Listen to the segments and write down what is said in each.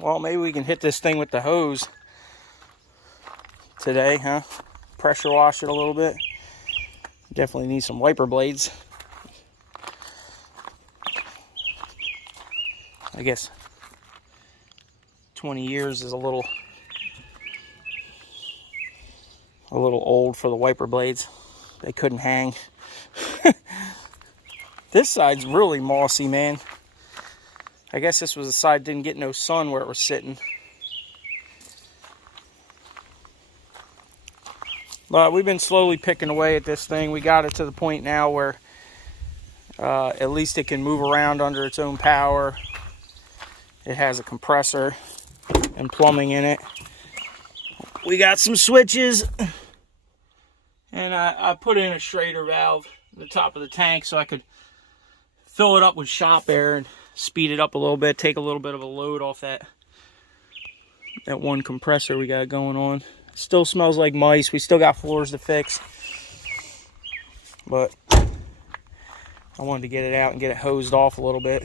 Well, maybe we can hit this thing with the hose today, huh? Pressure wash it a little bit. Definitely need some wiper blades. I guess 20 years is a little old for the wiper blades. They couldn't hang. This side's really mossy, man. I guess this was the side didn't get no sun where it was sitting. But we've been slowly picking away at this thing. We got it to the point now where at least it can move around under its own power. It has a compressor and plumbing in it. We got some switches. And I put in a Schrader valve at the top of the tank so I could fill it up with shop air and speed it up a little bit, take a little bit of a load off that one compressor we got going on. Still smells like mice. We still got floors to fix. But I wanted to get it out and get it hosed off a little bit.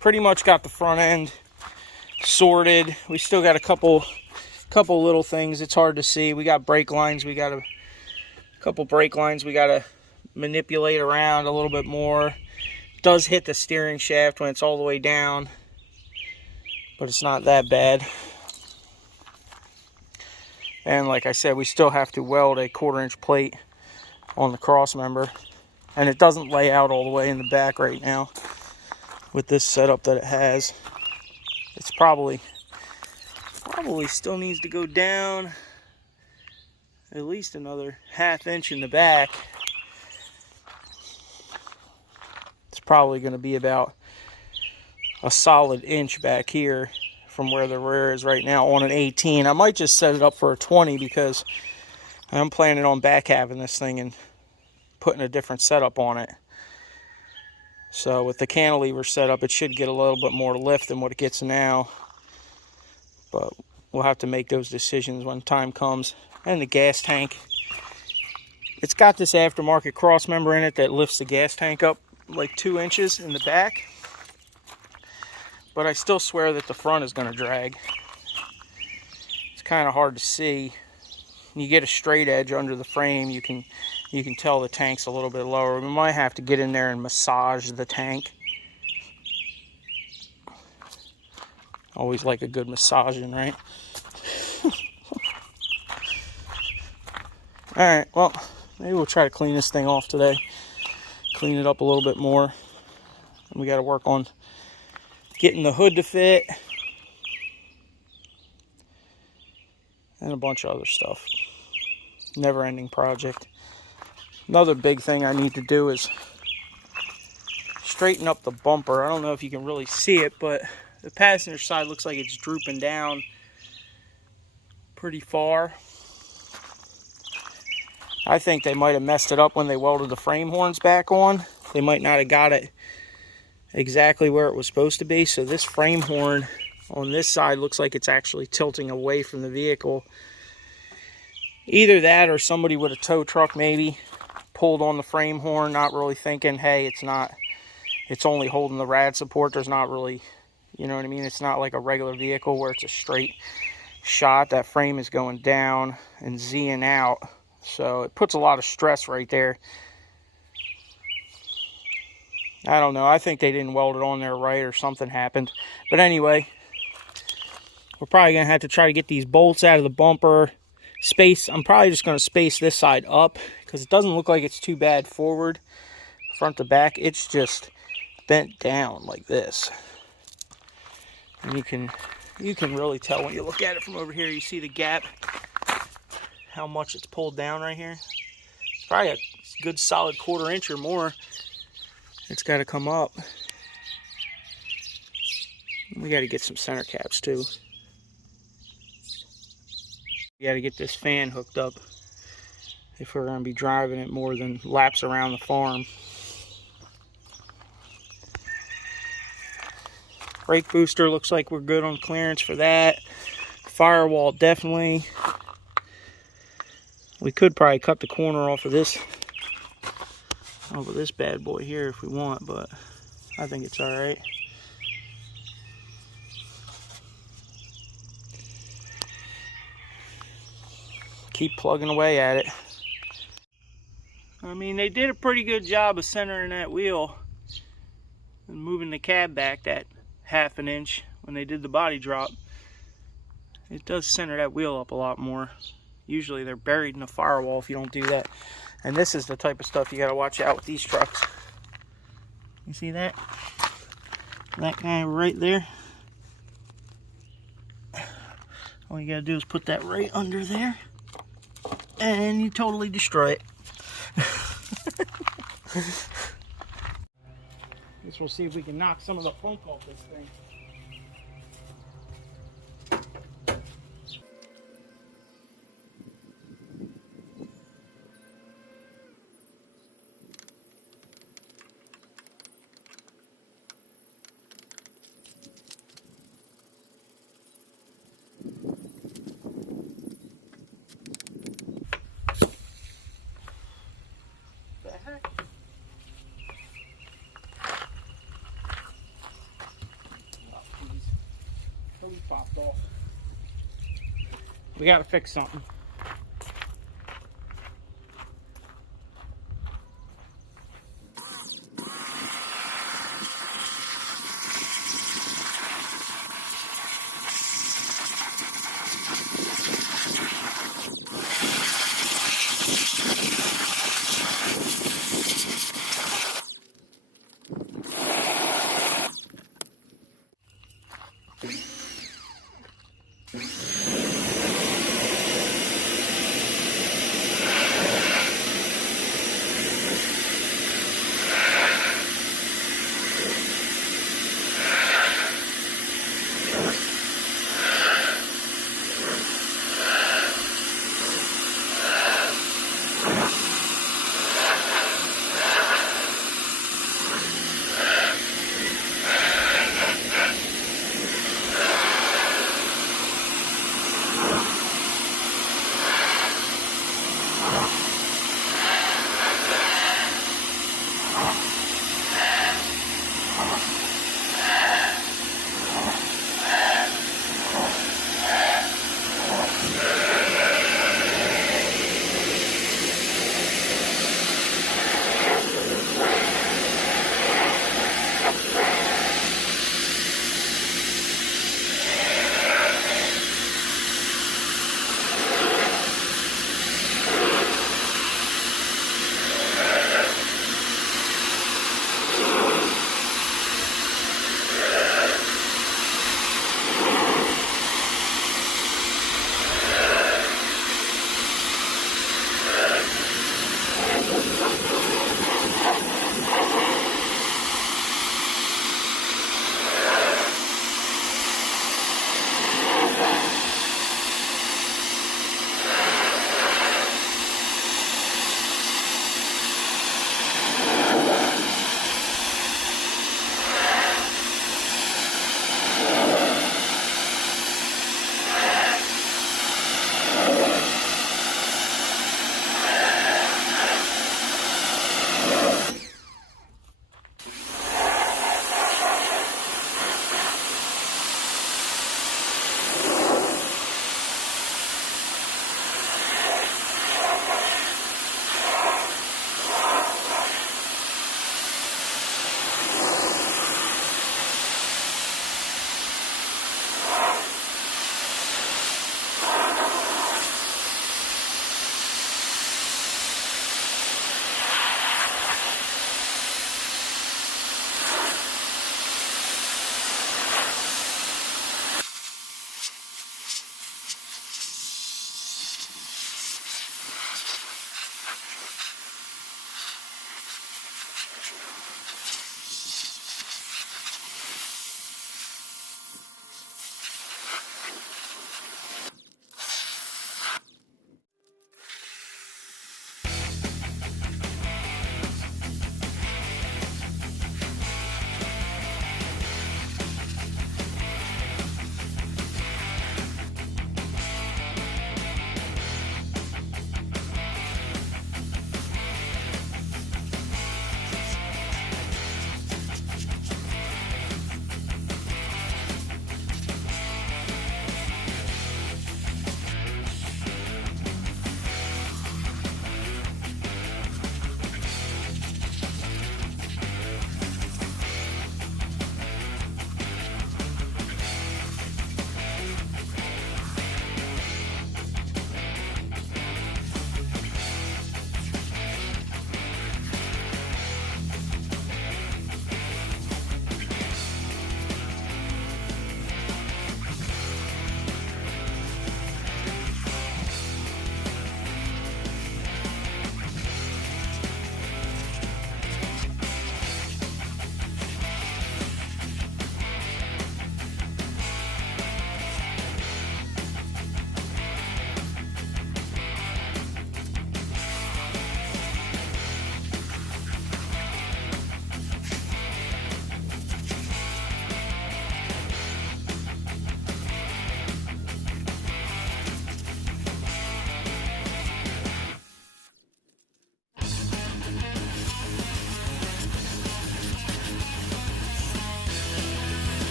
Pretty much got the front end sorted. We still got a couple little things. It's hard to see. We got brake lines. We got a couple brake lines we got to manipulate around a little bit more. It does hit the steering shaft when it's all the way down, but it's not that bad. And like I said, we still have to weld a 1/4-inch plate on the cross member, and it doesn't lay out all the way in the back right now with this setup that it has. It's probably still needs to go down at least another 1/2 inch in the back. It's probably going to be about a solid inch back here from where the rear is right now on an 18. I might just set it up for a 20 because I'm planning on back having this thing and putting a different setup on it. So with the cantilever setup, it should get a little bit more lift than what it gets now. But we'll have to make those decisions when time comes. And the gas tank. It's got this aftermarket cross member in it that lifts the gas tank up like 2 inches in the back. But I still swear that the front is going to drag. It's kind of hard to see. You get a straight edge under the frame, you can tell the tank's a little bit lower. We might have to get in there and massage the tank. Always like a good massaging, right? Alright, well, maybe we'll try to clean this thing off today. Clean it up a little bit more. And we got to work on getting the hood to fit. And a bunch of other stuff. Never-ending project. Another big thing I need to do is straighten up the bumper. I don't know if you can really see it, but the passenger side looks like it's drooping down pretty far. I think they might have messed it up when they welded the frame horns back on. They might not have got it exactly where it was supposed to be. So this frame horn on this side looks like it's actually tilting away from the vehicle. Either that or somebody with a tow truck maybe pulled on the frame horn, not really thinking, hey, it's only holding the rad support. There's not really, you know what I mean? It's not like a regular vehicle where it's a straight shot. That frame is going down and Zing out. So it puts a lot of stress right there. I don't know. I think they didn't weld it on there right or something happened. But anyway, we're probably going to have to try to get these bolts out of the bumper. I'm probably just going to space this side up because it doesn't look like it's too bad forward, front to back. It's just bent down like this. And you can really tell when you look at it from over here. You see the gap, how much it's pulled down right here. It's probably a good solid 1/4 inch or more. It's got to come up. We got to get some center caps too. We got to get this fan hooked up if we're going to be driving it more than laps around the farm. Brake booster looks like we're good on clearance for that. Firewall definitely. We could probably cut the corner off of this bad boy here if we want, but I think it's all right. keep plugging away at it. I mean, they did a pretty good job of centering that wheel and moving the cab back that 1/2 inch when they did the body drop. It does center that wheel up a lot more. Usually they're buried in the firewall if you don't do that. And this is the type of stuff you got to watch out with these trucks. You see that? That guy right there. All you got to do is put that right under there, and you totally destroy it. Guess we'll see if we can knock some of the funk off this thing. The heck? Oh, geez. Totally popped off. We gotta fix something.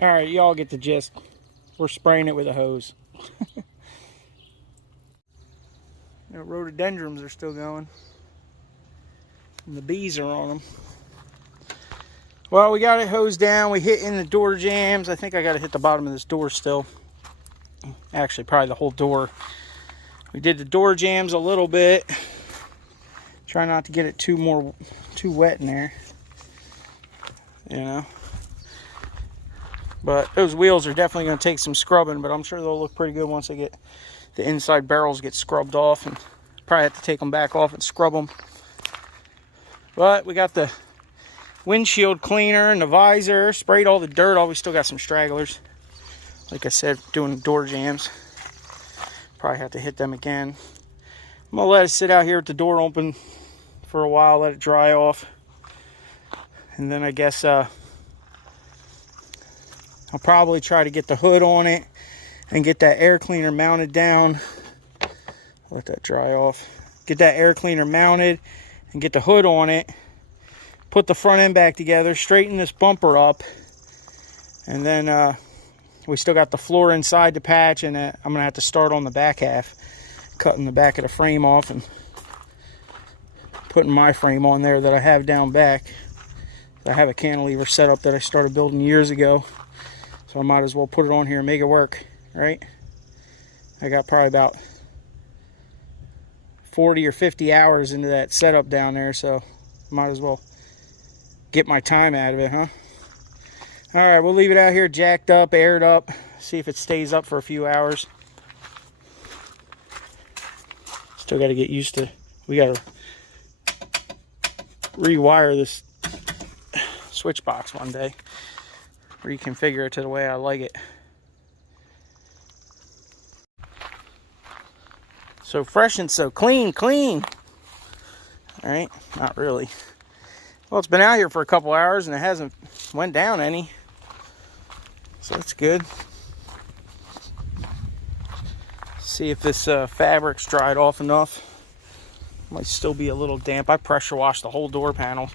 All right, y'all get the gist. We're spraying it with a hose. Rhododendrons are still going. And the bees are on them. Well, we got it hosed down. We hit in the door jambs. I think I got to hit the bottom of this door still. Actually, probably the whole door. We did the door jambs a little bit. Try not to get it too wet in there. You know. But those wheels are definitely going to take some scrubbing, but I'm sure they'll look pretty good once they get the inside barrels get scrubbed off, and probably have to take them back off and scrub them. But we got the windshield cleaner and the visor, sprayed all the dirt off. We still got some stragglers. Like I said, doing door jambs. Probably have to hit them again. I'm going to let it sit out here with the door open for a while, let it dry off. And then I guess I'll probably try to get the hood on it and get that air cleaner mounted down. Let that dry off. Get that air cleaner mounted and get the hood on it. Put the front end back together, straighten this bumper up. And then we still got the floor inside to patch, and I'm going to have to start on the back half. Cutting the back of the frame off and putting my frame on there that I have down back. I have a cantilever setup that I started building years ago. So I might as well put it on here and make it work, right? I got probably about 40 or 50 hours into that setup down there, so might as well get my time out of it, huh? All right, we'll leave it out here jacked up, aired up, see if it stays up for a few hours. Still got to get used to, we got to rewire this switch box one day. Reconfigure it to the way I like it. So fresh and so clean. All right, not really. Well, it's been out here for a couple hours and it hasn't went down any. So that's good. See if this fabric's dried off enough. Might still be a little damp. I pressure washed the whole door panel.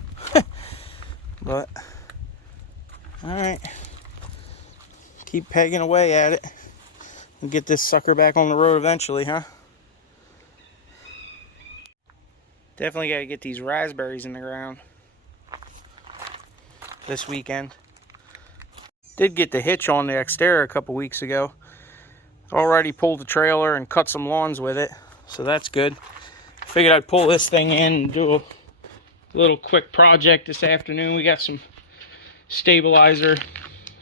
But all right, keep pegging away at it and get this sucker back on the road eventually, huh? Definitely got to get these raspberries in the ground this weekend. Did get the hitch on the Xterra a couple weeks ago. Already pulled the trailer and cut some lawns with it, so that's good. Figured I'd pull this thing in and do a little quick project this afternoon. We got some stabilizer,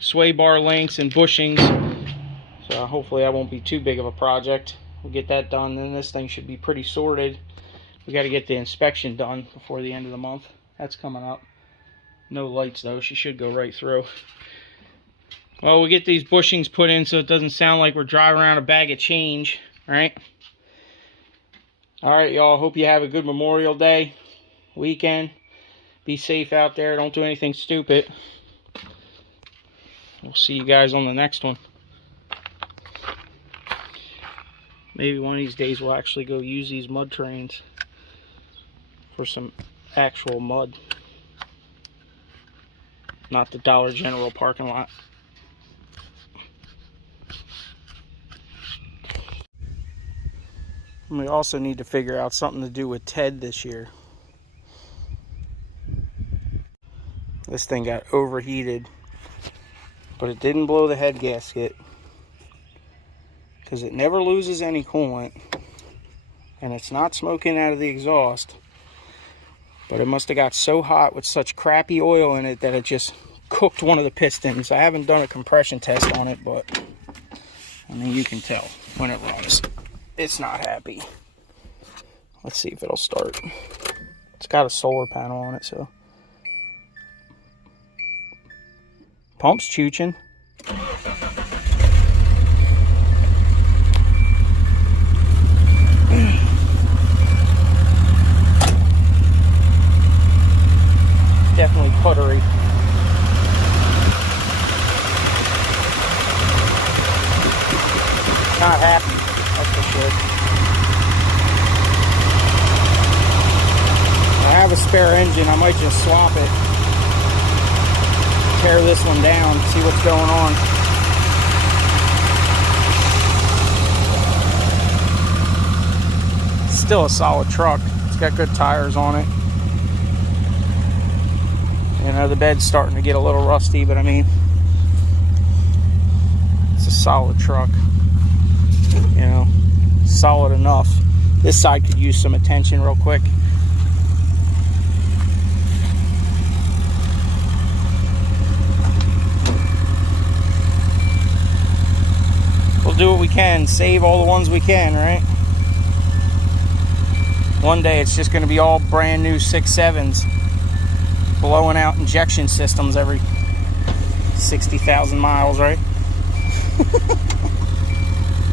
sway bar links, and bushings, so hopefully that won't be too big of a project. We'll get that done, then this thing should be pretty sorted. We got to get the inspection done before the end of the month. That's coming up. No lights though, she should go right through. Well, we'll get these bushings put in so it doesn't sound like we're driving around a bag of change, right? Alright y'all, hope you have a good Memorial Day weekend. Be safe out there, don't do anything stupid. We'll see you guys on the next one. Maybe one of these days we'll actually go use these mud trains for some actual mud. Not the Dollar General parking lot. And we also need to figure out something to do with Ted this year. This thing got overheated, but it didn't blow the head gasket because it never loses any coolant, and it's not smoking out of the exhaust. But it must have got so hot with such crappy oil in it that it just cooked one of the pistons. I haven't done a compression test on it, but I mean, you can tell when it runs. It's not happy. Let's see if it'll start. It's got a solar panel on it, so. Pump's chooching. Definitely puttery. Not happy, that's for sure. I have a spare engine, I might just swap it. tear this one down, see what's going on. It's still a solid truck. It's got good tires on it. You know, the bed's starting to get a little rusty, but I mean, it's a solid truck. You know, solid enough. This side could use some attention real quick. We'll do what we can, save all the ones we can, right? One day it's just going to be all brand new 6.7s blowing out injection systems every 60,000 miles, right?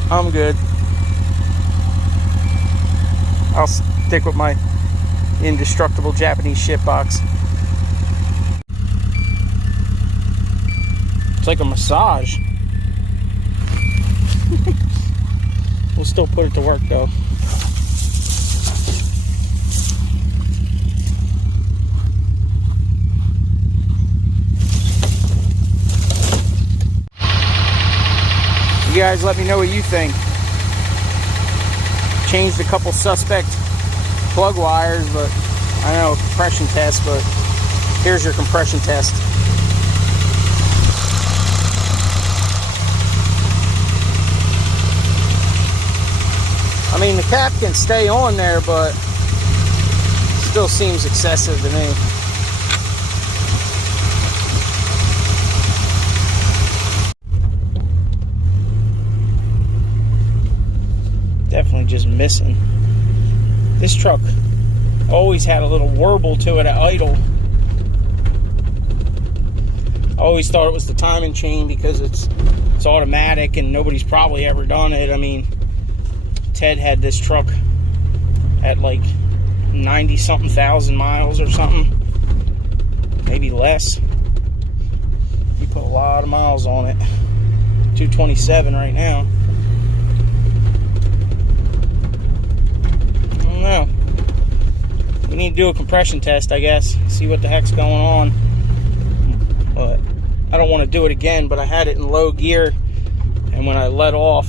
I'm good. I'll stick with my indestructible Japanese shitbox. It's like a massage. We'll still put it to work though. You guys let me know what you think. Changed a couple suspect plug wires, but I know a compression test, but here's your compression test. I mean, the cap can stay on there, but still seems excessive to me. Definitely just missing. This truck always had a little warble to it at idle. I always thought it was the timing chain because it's automatic and nobody's probably ever done it. I mean, Ted had this truck at like 90-something thousand miles or something, maybe less. He put a lot of miles on it. 227 right now. I don't know. We need to do a compression test, I guess. See what the heck's going on. But I don't want to do it again, but I had it in low gear, and when I let off,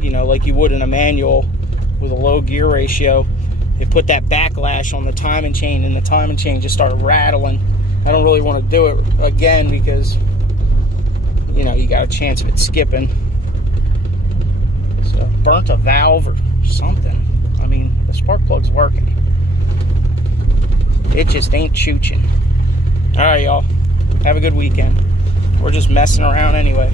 you know, like you would in a manual with a low gear ratio, it put that backlash on the timing chain, and the timing chain just started rattling. I don't really want to do it again because, you know, you got a chance of it skipping. So burnt a valve or something. I mean, the spark plug's working. It just ain't chooching. All right, y'all. Have a good weekend. We're just messing around anyway.